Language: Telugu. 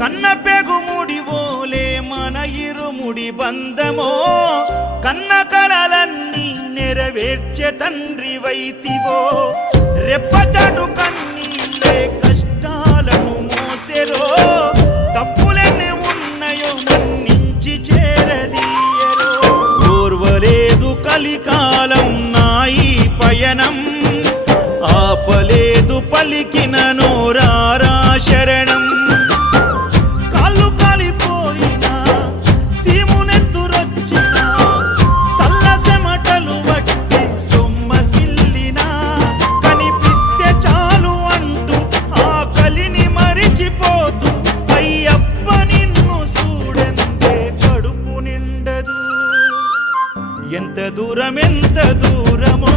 కన్న పెగుముడి ఓలే మన ఇరుముడి బంధమో కన్న కలలన్నీ నెరవేర్చే తండ్రి వైతివో రెప్పచాటు కన్నీళ్ళే కష్టాలను మోసెరో తప్పులెన్ని ఉన్నాయో మన్నించి చేరదీయరో ఓర్వలేదు కలికాలం నాయి పయనం ఆపలేదు పలికిన నోరారా శరణం కాళ్ళు కాలిపోయినా సీమునెత్తురొచ్చినా సల్ల సెమటలు వట్టి సొమ్మసిల్లినా కనిపిస్తే చాలు అంటూ ఆకలిని మరిచిపోతూ అయ్యప్ప నిన్ను చూడంతే కడుపు నిండదు ఎంత దూరమో